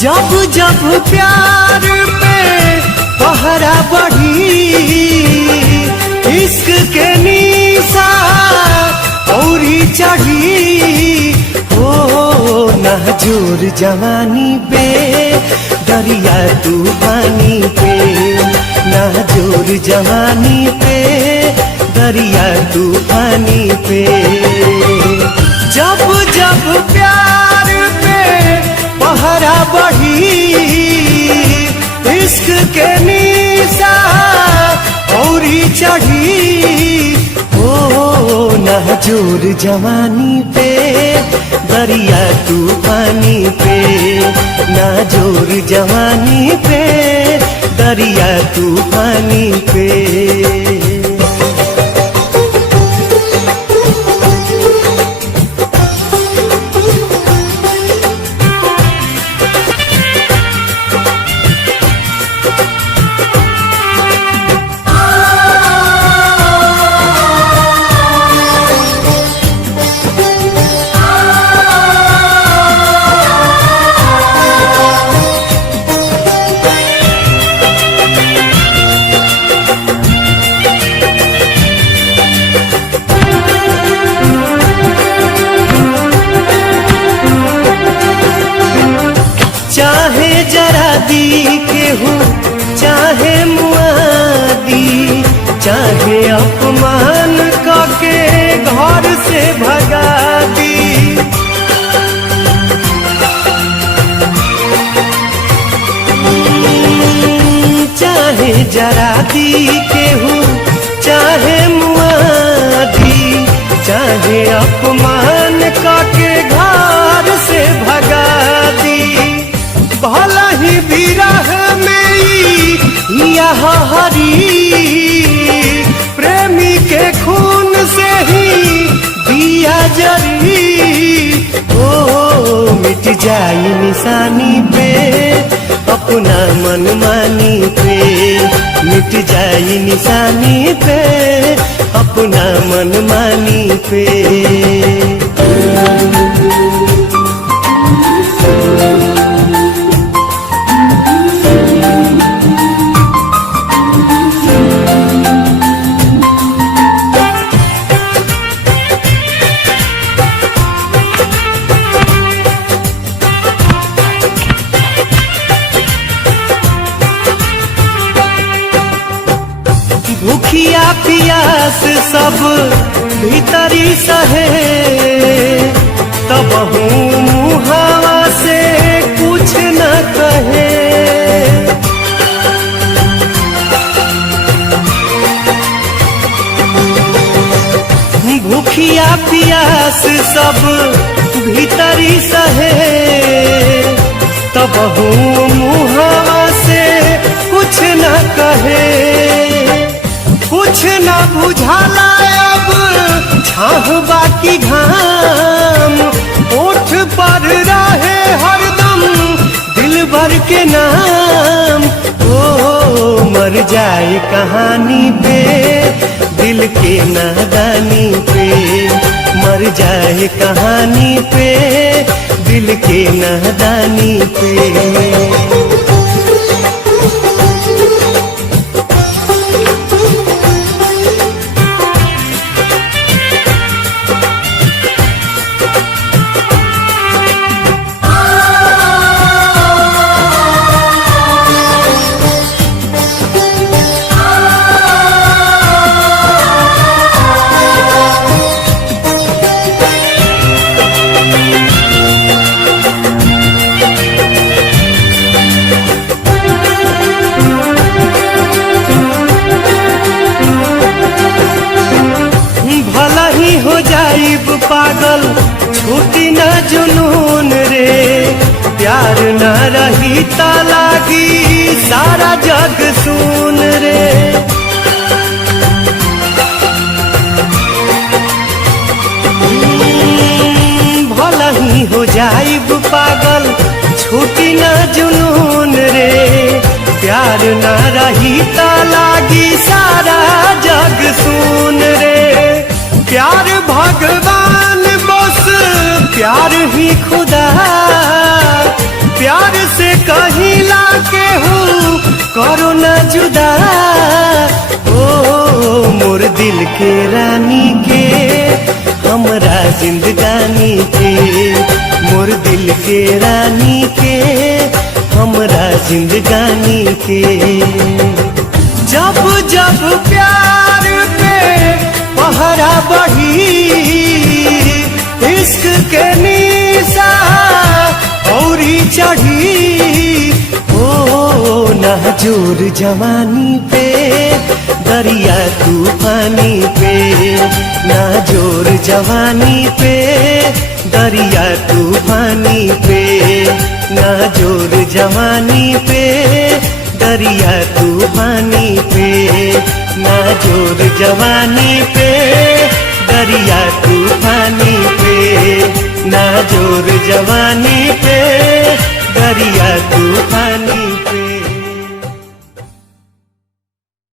जब जब प्यार पे पहरा बढ़ी, इश्क के निशा औरी चढ़ी। ओ नाजुर जवानी पे दरिया तूफानी पे, नाजुर जवानी पे दरिया तूफानी पे। जब जब प्यार पे पहरा बढ़ी, इश्क के निशा औरी चढ़ी। ओ नाजुर जवानी पे दरिया तूफानी पे, नाजुर जवानी पे दरिया तूफानी पे। चाहे जरा दी के हूँ चाहे मुआदी, चाहे अपमान करके घर से भगा दी। चाहे जरा दी के हूँ चाहे मुआदी, चाहे अपमान करके घर से भगा दी। भला ही विरह में यह हरी, प्रेमी के खून से ही दिया जरी। ओ मिट जाई निशानी पे अपना मनमानी पे, मिट जाई निशानी पे अपना मनमानी पे। भूखिया पियास सब भीतरी सहे, तब हूँ मुहावा से कुछ न कहे। भूखिया पियास सब भीतरी सहे, तब हूँ मुहावा से कुछ न कहे। कुछ न बुझाला अब छाह बाकी घाम, ओठ पर रहे हरदम दिल भर के नाम। ओ मर जाए कहानी पे दिल के नादानी पे, मर जाए कहानी पे दिल के नादानी पे। हो जाइब पागल छूटी न जुनून रे, प्यार न रही ता लागी सारा जग सुन रे। भला ही हो जाइब पागल छूटी न जुनून रे, प्यार न रही ता लागी सारा जग सुन रे। प्यार भगवान बस प्यार ही खुदा, प्यार से कहिला केहू करो न जुदा। ओ मोर दिल के रानी के हमरा जिंदगानी के, मोर दिल के रानी के हमरा जिंदगानी के। जब जब प्यार पे पहरा बढ़ी, इश्क के निशा औरी चढ़ी। ओ नाजुर जवानी पे दरिया तूफानी पे, नाजुर जवानी पे दरिया तूफानी पे, नाजुर जवानी पे दरिया तूफानी पे, नाजुर जवानी पे दरिया तूफानी पे, नाजुर जवानी पे दरिया तूफानी पे।